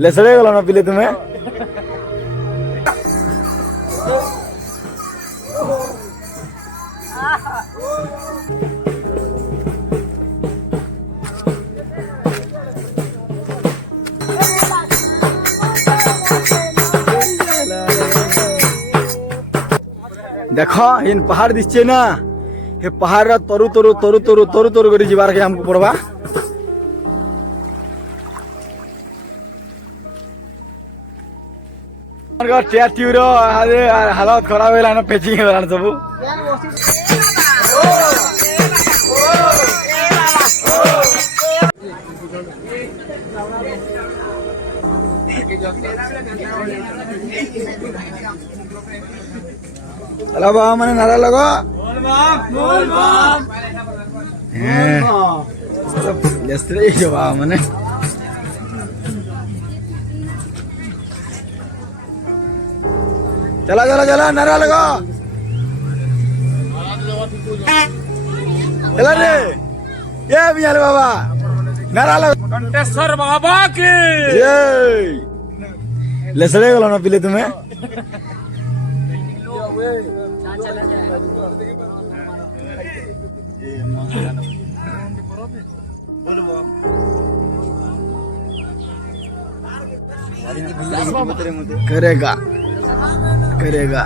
लेसड़े गला ना पिले तुम्हें देखो इन पहाड़ दिशे ना ये पहाड़ रा तरु तरु तरु तरु तरु तरु करी जीवार के हमको पड़वा ट्यूर हालत खराब है ना पेचिंग है सब हेलो बाबा मैंने नारा लगो बाबा मैंने चला चला चला नारा लगा चला रे ये मियाल बाबा नारा लगा कंटेश्वर बाबा की ये लेसड़े गला ना पिले तुम्हें करेगा करेगा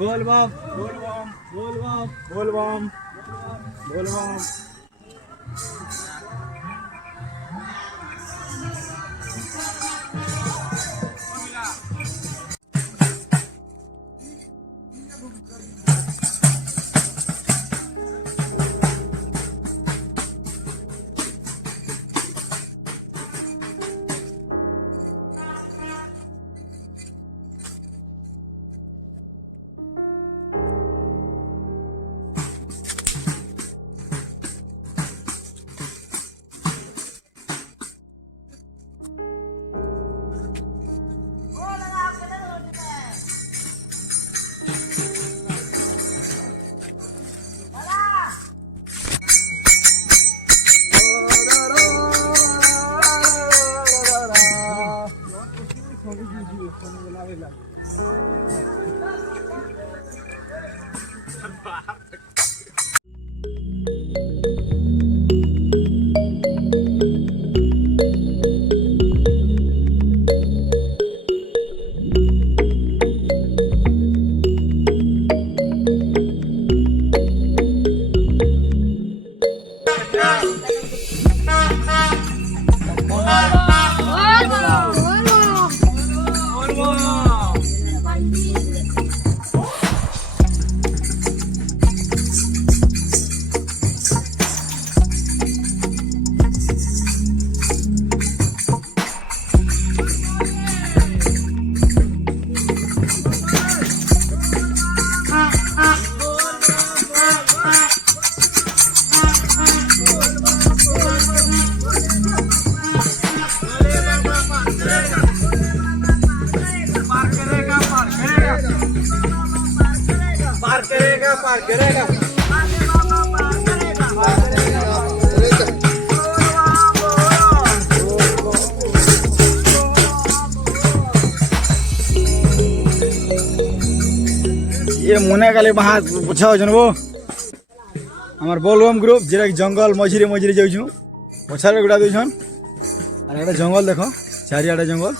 बोल बम बोल बम करेगा करेगा करेगा करेगा ये मुने काले बाहा पूछा जनबो আমার বলবম গ্রুপ যেটা জঙ্গল মঝিরে মঝিরে যাইছু পছারে গুড়া দিছন আর একটা জঙ্গল দেখো চারিআডে জঙ্গল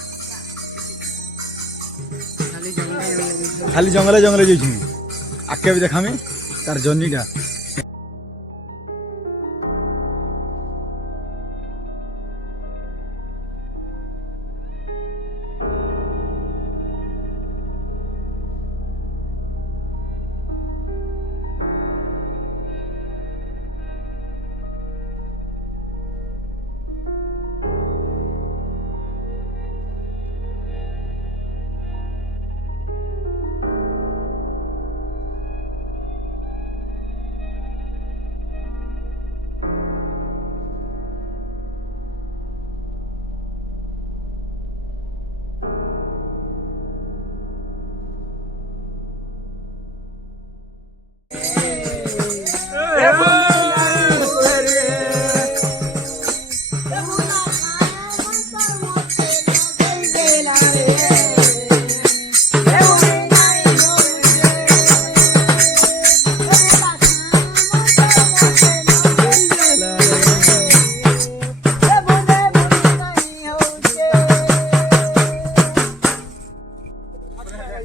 খালি জঙ্গলে জঙ্গলে যাইছু আকে বি দেখামি তার জর্নিটা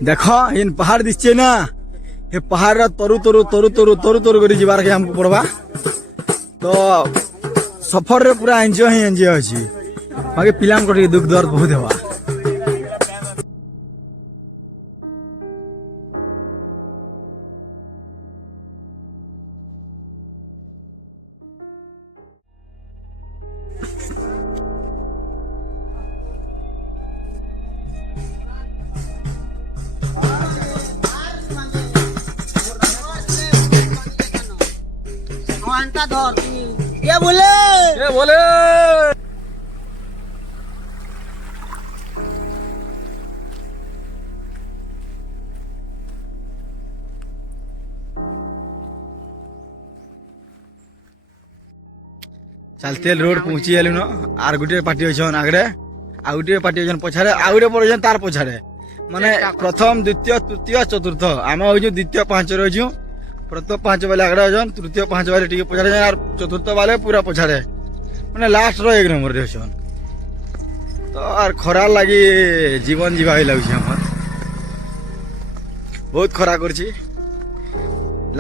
देखो इन पहाड़ दिखे ना ये पहाड़ तरु तरु तरु तरु तरु तरु कर जीवार के हमको पड़वा तो सफर रे पूरा एंजॉय ही एंजॉय अछि बाकी पिलाम को दुख दर्द बहुत हेवा ये बोले चलते रोड पहुंची गलु न आर गुटे पार्टी अछन आगरे आ गुटे पार्टी अछन पछारे आ गुटे पड़छन तार पछारे माने प्रथम द्वितीय तृतीय चतुर्थ आमे होजु द्वितीय पांच रहजु प्रथम पांच वाले आगरे अछन तृतीय पांच वाले टिके पछारे और चतुर्थ वाले पूरा पछारे माने लास्ट रो एक नंबर रे अछन तो आर खरा लागी जीवन जीवा ही लागु हमर बहुत खरा करछि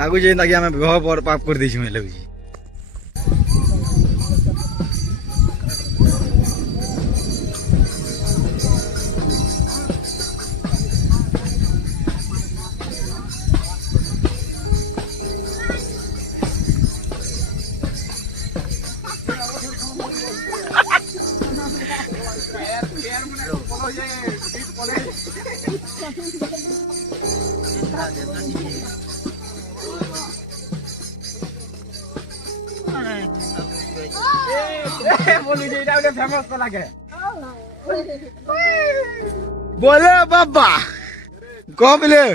लागु जे ताकि हमें विवाह पर पाप कर दै छी में लागु बोले बाबा कब ले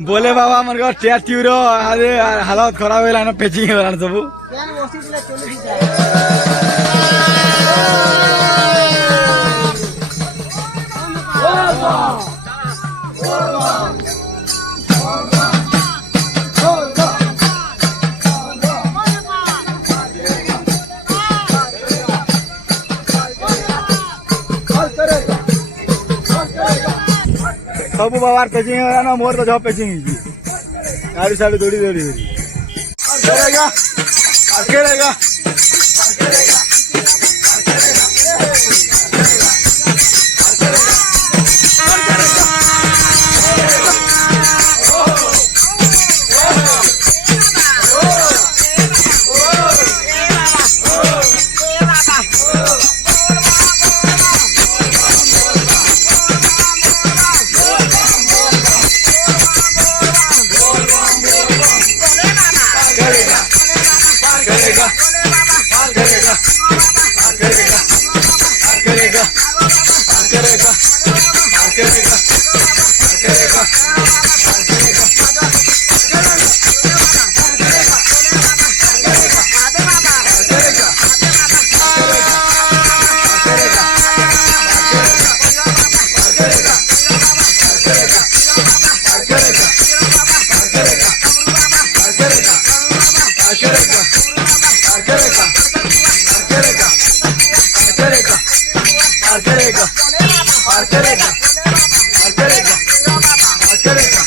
बोले बाबा मन को टैटू रो अरे हालत खराब होला न पेचिंग होला न सब केन ओसी दिले चली सब बाबार पेचिंग होला न मोर तो जब पेचिंग गाड़ी साड़ी दौड़ी दौड़ी करेगा करेगा करेगा करेगा करेगा करेगा करेगा करेगा करेगा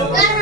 Dua